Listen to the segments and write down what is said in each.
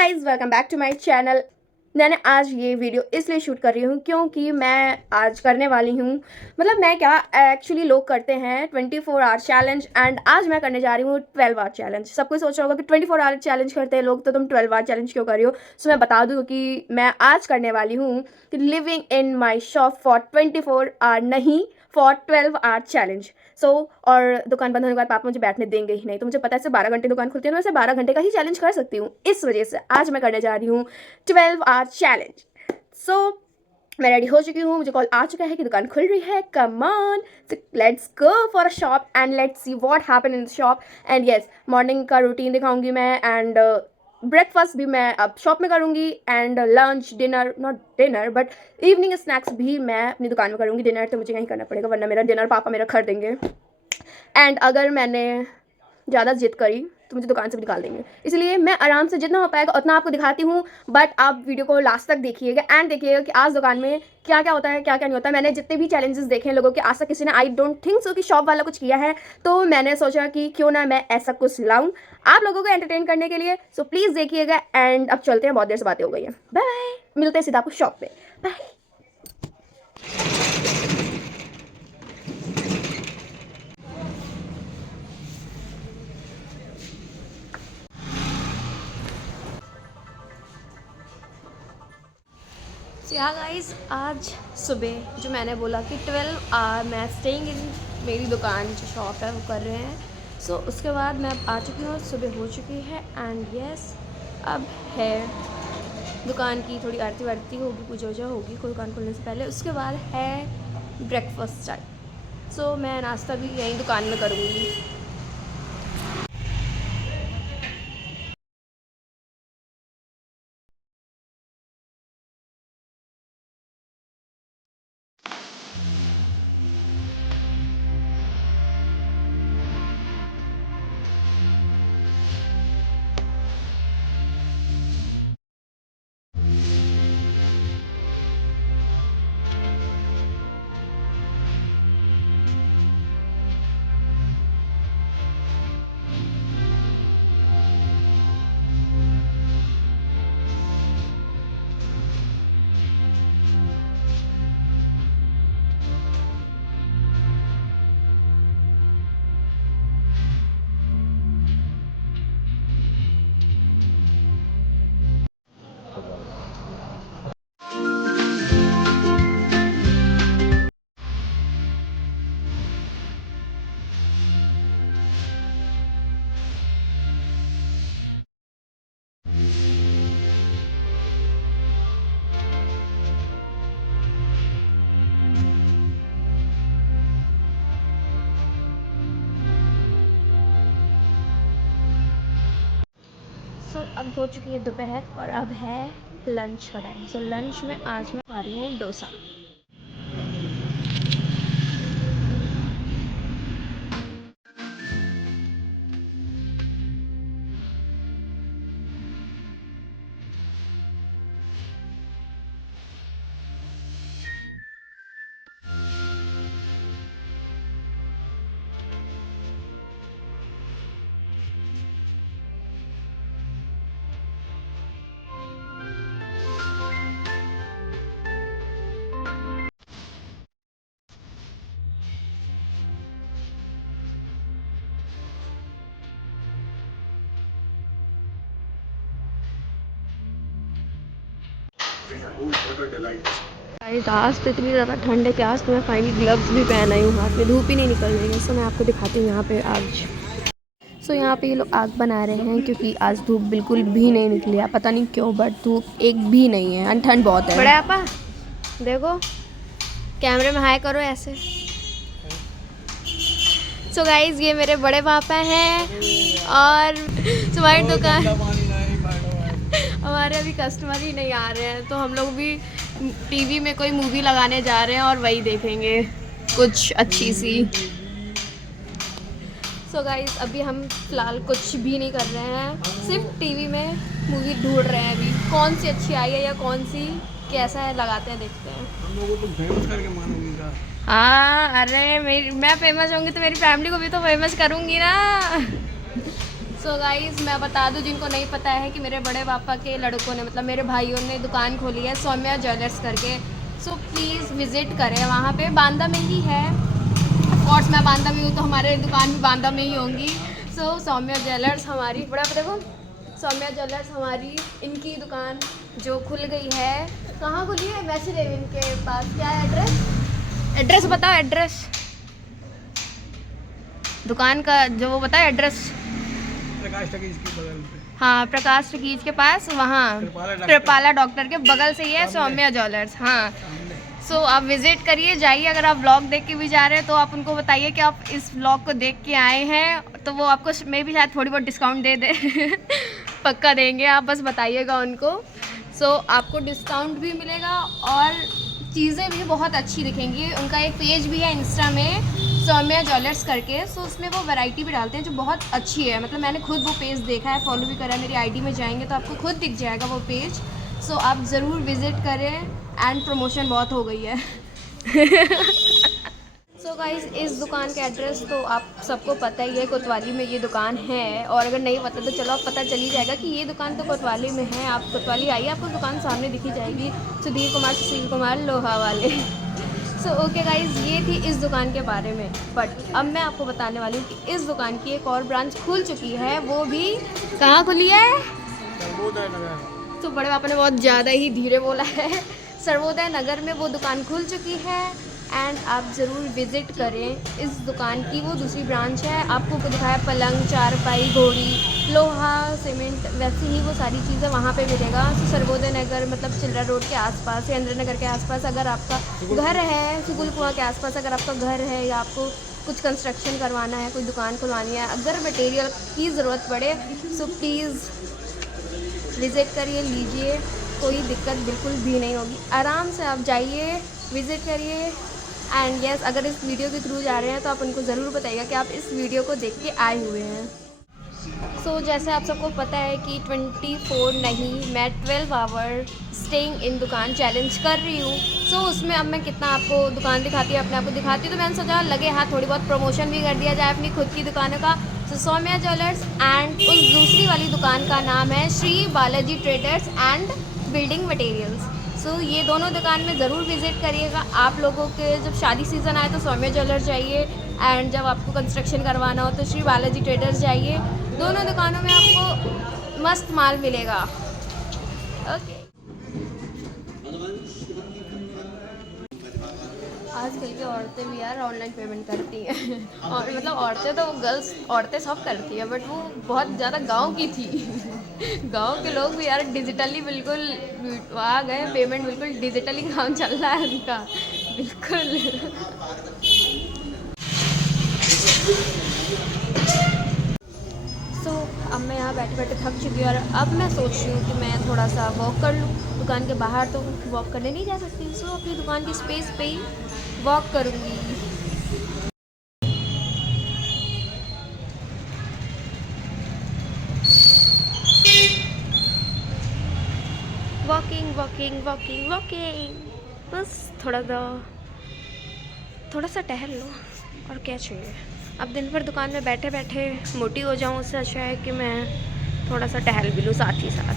Guys welcome back to my channel. मैंने आज ये वीडियो इसलिए शूट कर रही हूँ क्योंकि मैं आज करने वाली हूँ, मतलब मैं क्या, एक्चुअली लोग करते हैं 24 आवर चैलेंज एंड आज मैं करने जा रही हूँ 12 आवर चैलेंज। सब कोई सोच रहा होगा कि 24 आवर चैलेंज करते हैं लोग, तो तुम 12 आवर चैलेंज क्यों कर रही हो। सो मैं बता दूँ कि मैं आज करने वाली हूँ कि living in my shop for 24 hour, नहीं फॉर 12 आवर चैलेंज। और दुकान बंद होने के बाद पापा मुझे बैठने देंगे ही नहीं, तो मुझे पता है सिर्फ 12 घंटे दुकान खुलती है, मैं सिर्फ 12 घंटे का ही चैलेंज कर सकती हूँ। इस वजह से आज मैं करने जा रही हूँ 12 आवर चैलेंज। मैं रेडी हो चुकी हूँ, मुझे कॉल आ चुका है कि दुकान खुल रही है। Come on, let's go for a shop and let's see what happen in the shop. And yes, morning का रूटीन दिखाऊंगी मैं एंड ब्रेकफास्ट भी मैं अब शॉप में करूँगी and lunch dinner, not dinner but evening snacks भी मैं अपनी दुकान में करूँगी। डिनर तो मुझे यहीं करना पड़ेगा वरना मेरा डिनर पापा मेरा कर देंगे। एंड अगर मैंने ज़्यादा जिद करी तो मुझे दुकान से भी निकाल देंगे, इसलिए मैं आराम से जितना हो पाएगा उतना आपको दिखाती हूँ। बट आप वीडियो को लास्ट तक देखिएगा एंड देखिएगा कि आज दुकान में क्या क्या होता है, क्या क्या नहीं होता है। मैंने जितने भी चैलेंजेस देखे हैं लोगों के, आज तक किसी ने, आई डोंट थिंक सो कि शॉप वाला कुछ किया है, तो मैंने सोचा कि क्यों ना मैं ऐसा कुछ लाऊं आप लोगों को एंटरटेन करने के लिए। सो प्लीज़ देखिएगा एंड अब चलते हैं, बहुत देर से बातें हो गई है। बाय बाय, मिलते हैं सीधा आपको शॉप पे। बाय। या गाइस, आज सुबह जो मैंने बोला कि 12 आवर मैं स्टेइंग इन मेरी दुकान जो शॉप है वो कर रहे हैं। सो उसके बाद मैं अब आ चुकी हूँ, सुबह हो चुकी है एंड यस अब है दुकान की थोड़ी आरती वारती होगी, पूजा वूजा होगी दुकान खोलने से पहले। उसके बाद है ब्रेकफास्ट टाइम। सो मैं नाश्ता भी यहीं दुकान में करूँगी। सो अब हो चुकी है दोपहर और अब है लंच का टाइम। सो लंच में आज मैं खा रही हूँ डोसा। गाइस, आज तो इतनी ज़्यादा ठंड है कि आज तो मैं फाइनली ग्लव्स भी पहन आई हूँ, हाथ में धूप ही नहीं निकल रही है। सो मैं आपको दिखाती हूँ यहाँ पे आज। सो यहाँ पे ये लोग आग बना रहे हैं क्योंकि आज धूप बिल्कुल भी नहीं निकली है, पता नहीं क्यों, बट धूप एक भी नहीं है एंड ठंड बहुत है। बड़े आपा देखो, कैमरे में हाय करो ऐसे। सो गाइस, ये मेरे बड़े पापा हैं और तुम्हारी दुकान हमारे अभी कस्टमर ही नहीं आ रहे हैं, तो हम लोग भी टीवी में कोई मूवी लगाने जा रहे हैं और वही देखेंगे कुछ अच्छी सी। सो गाइस, अभी हम फ़िलहाल कुछ भी नहीं कर रहे हैं, सिर्फ टीवी में मूवी ढूंढ रहे हैं अभी कौन सी अच्छी आई है या कौन सी कैसा है, लगाते हैं देखते हैं। हम लोगों को फेमस करके मानोगी का? हाँ, अरे मैं फेमस होंगी तो मेरी फैमिली को भी तो फेमस करूँगी ना। सो गाइस मैं बता दूं जिनको नहीं पता है कि मेरे बड़े पापा के लड़कों ने मतलब मेरे भाइयों ने दुकान खोली है सौम्या ज्वेलर्स करके। सो प्लीज़ विज़िट करें, वहाँ पे बांदा में ही है। ऑफकोर्स मैं बांदा में हूँ तो हमारे दुकान भी बांदा में ही होंगी। सो सौम्या ज्वेलर्स हमारी बड़ा देखो, सौम्या ज्वेलर्स हमारी इनकी दुकान जो खुल गई है। कहाँ खुली है? वैसे देवी के पास। क्या है एड्रेस? एड्रेस बताओ, एड्रेस दुकान का जो वो बताओ एड्रेस। प्रकाश टकीज के बगल पे। हाँ, प्रकाश टकीज के पास, वहाँ कृपाला डॉक्टर के बगल से ही है सौम्या ज्वेलर्स। हाँ, सो आप विज़िट करिए, जाइए। अगर आप व्लॉग देख के भी जा रहे हैं तो आप उनको बताइए कि आप इस व्लॉग को देख के आए हैं, तो वो आपको मे भी शायद थोड़ी बहुत डिस्काउंट दे दे पक्का देंगे, आप बस बताइएगा उनको। सो आपको डिस्काउंट भी मिलेगा और चीज़ें भी बहुत अच्छी दिखेंगी। उनका एक पेज भी है इंस्टा में सौम्या ज्वेलर्स करके। सो उसमें वो वैरायटी भी डालते हैं जो बहुत अच्छी है। मतलब मैंने खुद वो पेज देखा है, फॉलो भी करा है। मेरी आईडी में जाएंगे तो आपको खुद दिख जाएगा वो पेज। सो आप ज़रूर विज़िट करें एंड प्रमोशन बहुत हो गई है सो गाइस इस दुकान का एड्रेस तो आप सबको पता ही है, कोतवाली में ये दुकान है। और अगर नहीं पता तो चलो आप पता चल ही जाएगा कि ये दुकान तो कोतवाली में है। आप कोतवाली आइए, आपको दुकान सामने दिखी जाएगी, सुशील कुमार लोहा वाले। सो ओके गाइस, ये थी इस दुकान के बारे में। बट अब मैं आपको बताने वाली हूँ कि इस दुकान की एक और ब्रांच खुल चुकी है। वो भी कहाँ खुली है? सर्वोदय नगर। तो बड़े पापा ने बहुत ज़्यादा ही धीरे बोला है। सर्वोदय नगर में वो दुकान खुल चुकी है एंड आप ज़रूर विज़िट करें इस दुकान की। वो दूसरी ब्रांच है। आपको दिखाया पलंग, चारपाई, घोड़ी, लोहा, सीमेंट, वैसे ही वो सारी चीज़ें वहाँ पे मिलेगा। तो सर्वोदय नगर मतलब चिल्ड्रा रोड के आसपास या इंद्र नगर के आसपास अगर आपका घर है, सुकुल कुआं के आसपास अगर आपका घर है या आपको कुछ कंस्ट्रक्शन करवाना है, कोई दुकान खुलवानी है, अगर मटेरियल की ज़रूरत पड़े सो प्लीज़ विज़िट करिए, लीजिए, कोई दिक्कत बिल्कुल भी नहीं होगी। आराम से आप जाइए, विज़िट करिए। एंड यस, अगर इस वीडियो के थ्रू जा रहे हैं तो आप उनको ज़रूर बताइएगा कि आप इस वीडियो को देख के आए हुए हैं। सो जैसे आप सबको पता है कि 24 नहीं मैं 12 आवर स्टेइंग इन दुकान चैलेंज कर रही हूँ। सो उसमें अब मैं कितना आपको दुकान दिखाती हूँ, अपने आप को दिखाती हूँ, तो मैंने सोचा लगे हाथ थोड़ी बहुत प्रमोशन भी कर दिया जाए अपनी खुद की दुकानों का। सो सौम्या ज्वेलर्स एंड उस दूसरी वाली दुकान का नाम है Shri Balaji traders and building materials. So ये दोनों दुकान में ज़रूर विज़िट करिएगा। आप लोगों के जब शादी सीज़न आए तो सौम्या ज्वेलर्स जाइए एंड जब आपको कंस्ट्रक्शन करवाना हो तो श्री बालाजी ट्रेडर्स जाइए। दोनों दुकानों में आपको मस्त माल मिलेगा। ओके, आजकल की औरतें भी यार ऑनलाइन पेमेंट करती हैं और मतलब औरतें तो गर्ल्स औरतें सब करती हैं, बट वो बहुत ज़्यादा गांव की थी गांव के लोग भी यार डिजिटली बिल्कुल आ गए, पेमेंट बिल्कुल डिजिटली काम चल रहा है उनका बिल्कुल सो अब मैं यहाँ बैठे बैठे थक चुकी हूँ और अब मैं सोच रही हूँ कि मैं थोड़ा सा वॉक कर लूँ। दुकान के बाहर तो वॉक करने नहीं जा सकती, सो अपनी दुकान की स्पेस पे ही वॉक करूँगी। वॉकिंग वॉकिंग वॉकिंग वॉकिंग, बस थोड़ा सा टहल लो और क्या चाहिए। अब दिन भर दुकान में बैठे बैठे मोटी हो जाऊँ, उससे अच्छा है कि मैं थोड़ा सा टहल भी लूँ साथ ही साथ।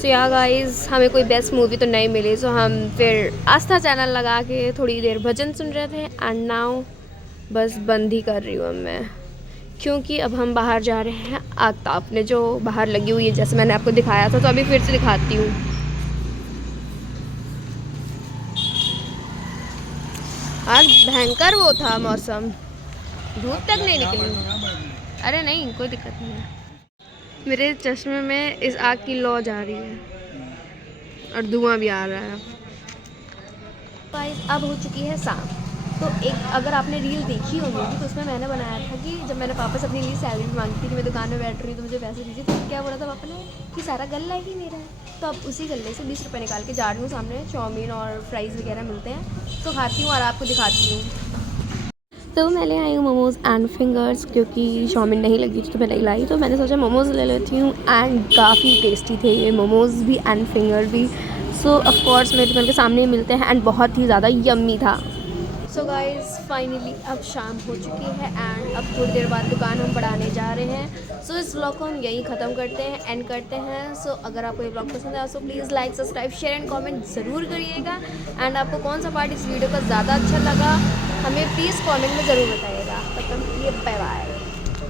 सो या गाइस, हमें कोई बेस्ट मूवी तो नहीं मिली, सो हम फिर आस्था चैनल लगा के थोड़ी देर भजन सुन रहे थे एंड नाउ बस बंद ही कर रही हूँ अब मैं, क्योंकि अब हम बाहर जा रहे हैं। आगताप ने जो बाहर लगी हुई है जैसे मैंने आपको दिखाया था, तो अभी फिर से दिखाती हूँ। आज भयंकर वो था मौसम, धूप तक नहीं निकली। अरे नहीं, कोई दिक्कत नहीं है। मेरे चश्मे में इस आग की लौ जा रही है और धुआं भी आ रहा है। गाइस अब हो चुकी है शाम, तो एक अगर आपने रील देखी होगी तो उसमें मैंने बनाया था कि जब मैंने पापा से अपने लिए सैलरी मांगी थी कि मैं दुकान में बैठ रही हूँ तो मुझे पैसे दीजिए, तो क्या बोला था पापा ने कि सारा गल्ला ही मेरा है। तो अब उसी गल्ले से 20 रुपये निकाल के जा रही हूँ। सामने चाउमीन और फ्राइज़ वगैरह मिलते हैं तो खाती हूँ और आपको दिखाती हूँ। तो मैं ले आई हूँ मोमोज़ एंड फिंगर्स, क्योंकि चाउमीन नहीं लगी थी तो मैं नहीं लाई, तो मैंने सोचा मोमोज़ ले लेती हूँ एंड काफ़ी टेस्टी थे ये मोमोज़ भी एंड फिंगर भी। सो ऑफ कोर्स मेरे दुकान के सामने ही मिलते हैं एंड बहुत ही ज़्यादा यम्मी था। सो गाइज़ फाइनली अब शाम हो चुकी है एंड अब थोड़ी देर बाद दुकान हम बढ़ाने जा रहे हैं। सो इस व्लॉग को हम यहीं ख़त्म करते हैं, एंड करते हैं। सो अगर आपको ये व्लॉग पसंद आया so please like, subscribe, share and comment ज़रूर करिएगा। एंड आपको कौन सा पार्ट इस वीडियो का ज़्यादा अच्छा लगा हमें प्लीज़ कमेंट में ज़रूर बताइएगा। तब तक के लिए बाय बाय।